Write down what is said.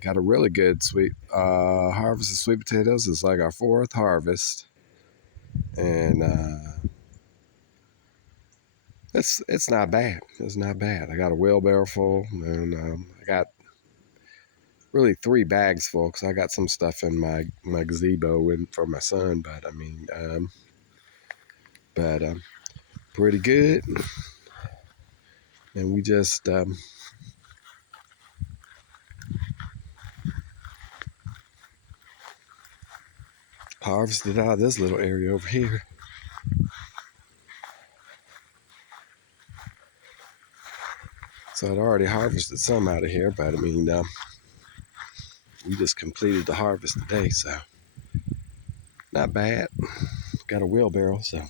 Got a really good sweet harvest of sweet potatoes. It's like our fourth harvest, and it's not bad. It's not bad. I got a wheelbarrow full, and I got really 3 bags full because I got some stuff in my gazebo and for my son. But I mean, but pretty good. And we just harvested out of this little area over here. So I'd already harvested some out of here, but I mean, we just completed the harvest today, so not bad. Got a wheelbarrow, so